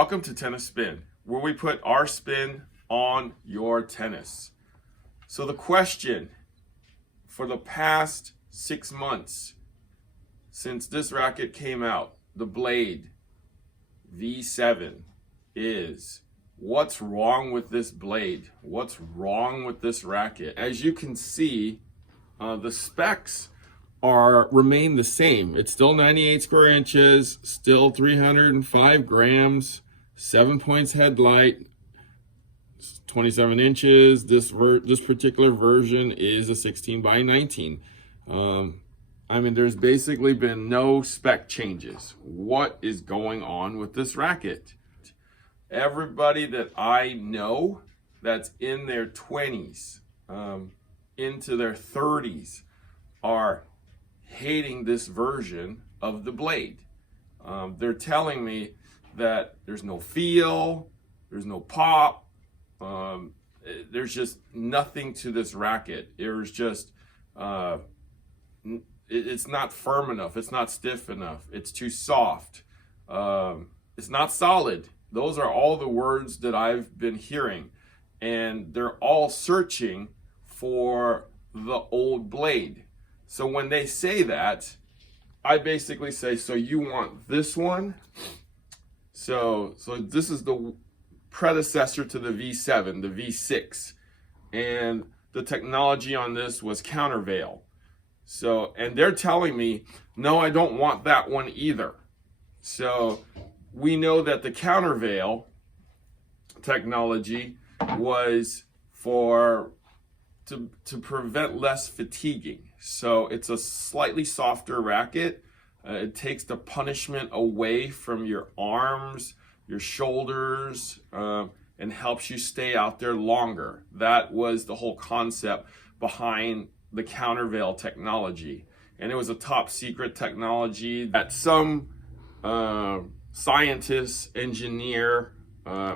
Welcome to Tennis Spin, where we put our spin on your tennis. So the question for the past 6 months since this racket came out, the Blade V7, is what's wrong with this blade? What's wrong with this racket? As you can see, the specs remain the same. It's still 98 square inches, still 305 grams, 7 points headlight, 27 inches. This particular version is a 16 by 19. There's basically been no spec changes. What is going on with this racket? Everybody that I know that's in their 20s, into their 30s, are hating this version of the Blade. They're telling me that there's no feel, there's no pop, there's just nothing to this racket. It's not firm enough, it's not stiff enough, it's too soft, it's not solid. Those are all the words that I've been hearing, and they're all searching for the old Blade. So when they say that, I basically say, so you want this one? So this is the predecessor to the V7, the V6. And the technology on this was countervail. And they're telling me, no, I don't want that one either. So we know that the countervail technology was to prevent less fatiguing. So it's a slightly softer racket. It takes the punishment away from your arms, your shoulders, and helps you stay out there longer. That was the whole concept behind the countervail technology. And it was a top secret technology that some scientist, engineer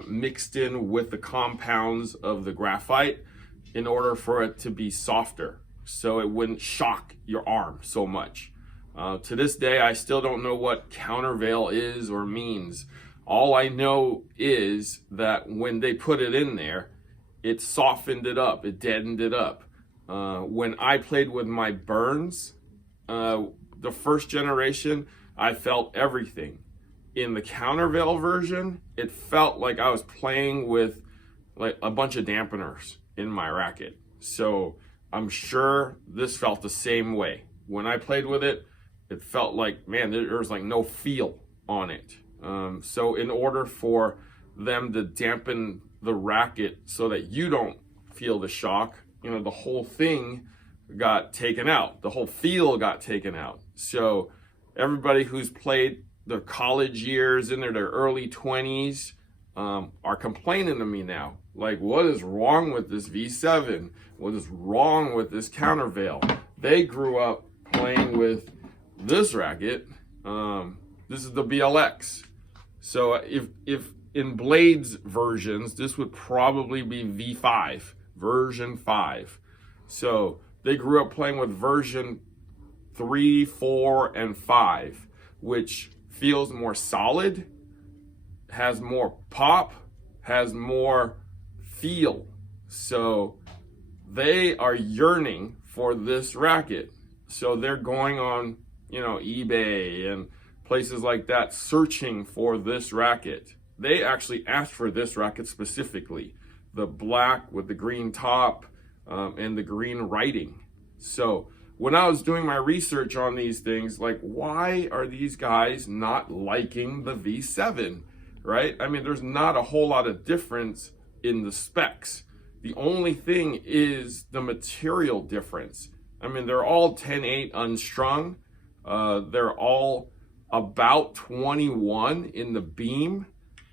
mixed in with the compounds of the graphite in order for it to be softer, so it wouldn't shock your arm so much. To this day, I still don't know what countervail is or means. All I know is that when they put it in there, it softened it up, it deadened it up. When I played with my Burns, the first generation, I felt everything. In the countervail version, it felt like I was playing with like a bunch of dampeners in my racket. So I'm sure this felt the same way. When I played with it, it felt like, man, there was like no feel on it. So in order for them to dampen the racket so that you don't feel the shock, the whole thing got taken out. The whole feel got taken out. So everybody who's played their college years in their early 20s are complaining to me now. Like, what is wrong with this V7? What is wrong with this countervail? They grew up playing with this racket. This is the BLX. So if in Blades versions, this would probably be V5, version 5. So they grew up playing with version 3, 4, and 5, which feels more solid, has more pop, has more feel. So they are yearning for this racket. So they're going on, eBay and places like that, searching for this racket. They actually asked for this racket specifically, the black with the green top and the green writing. So when I was doing my research on these things, like, why are these guys not liking the V7, right? There's not a whole lot of difference in the specs. The only thing is the material difference. They're all 10/8 unstrung. They're all about 21 in the beam.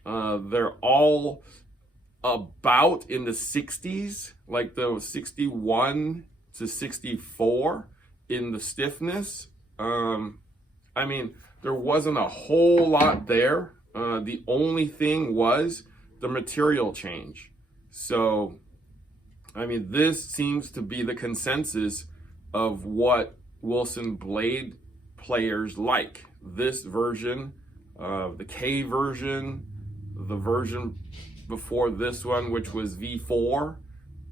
They're all about in the 60s, like the 61 to 64 in the stiffness. There wasn't a whole lot there. The only thing was the material change. So, this seems to be the consensus of what Wilson Blade players like. This version, the K version, the version before this one, which was V4,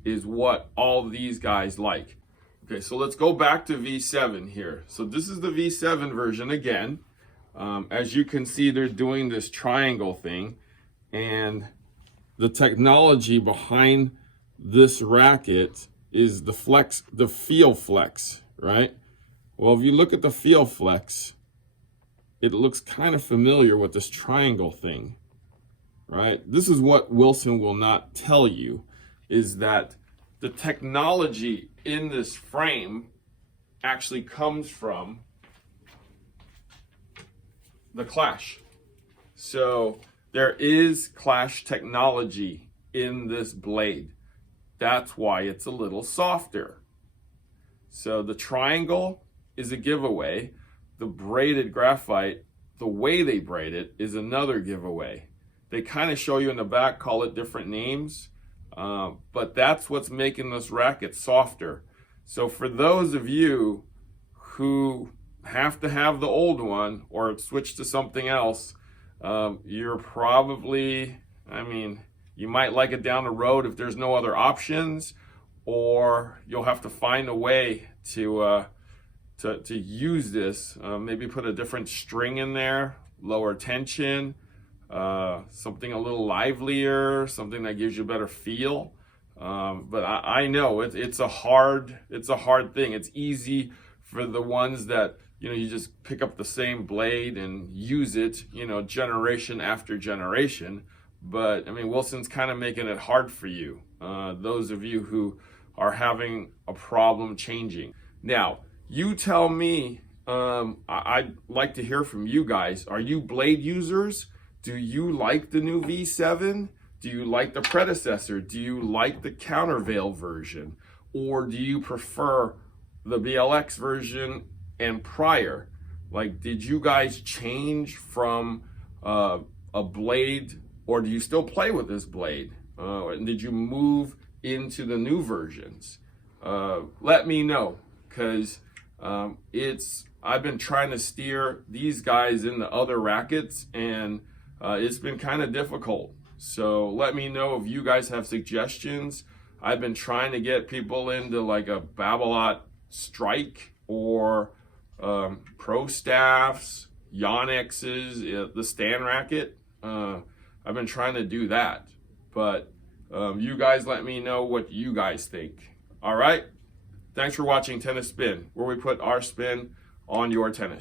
is what all these guys like. Okay, so let's go back to V7 here. So this is the V7 version again. As you can see, they're doing this triangle thing, and the technology behind this racket is the Feel Flex, right? Well, if you look at the Feel Flex, it looks kind of familiar with this triangle thing, right? This is what Wilson will not tell you, is that the technology in this frame actually comes from the Clash. So there is Clash technology in this blade. That's why it's a little softer. So the triangle is a giveaway. The braided graphite, the way they braid it, is another giveaway. They kind of show you in the back, call it different names, but that's what's making this racket softer. So for those of you who have to have the old one or switch to something else, you're probably, you might like it down the road if there's no other options, or you'll have to find a way to use this. Maybe put a different string in there, lower tension, something a little livelier, something that gives you a better feel. But I know it's a hard thing. It's easy for the ones that, you just pick up the same blade and use it, generation after generation. But Wilson's kind of making it hard for you, those of you who are having a problem changing. Now, you tell me, I'd like to hear from you guys. Are you blade users? Do you like the new V7? Do you like the predecessor? Do you like the countervail version? Or do you prefer the BLX version and prior? Like, did you guys change from a blade, or do you still play with this blade? And did you move into the new versions? Let me know, because I've been trying to steer these guys into other rackets, and it's been kind of difficult. So let me know if you guys have suggestions. I've been trying to get people into like a Babolat Strike or Pro Staffs, Yonex, the stand racket. I've been trying to do that, but you guys let me know what you guys think. All right? Thanks for watching Tennis Spin, where we put our spin on your tennis.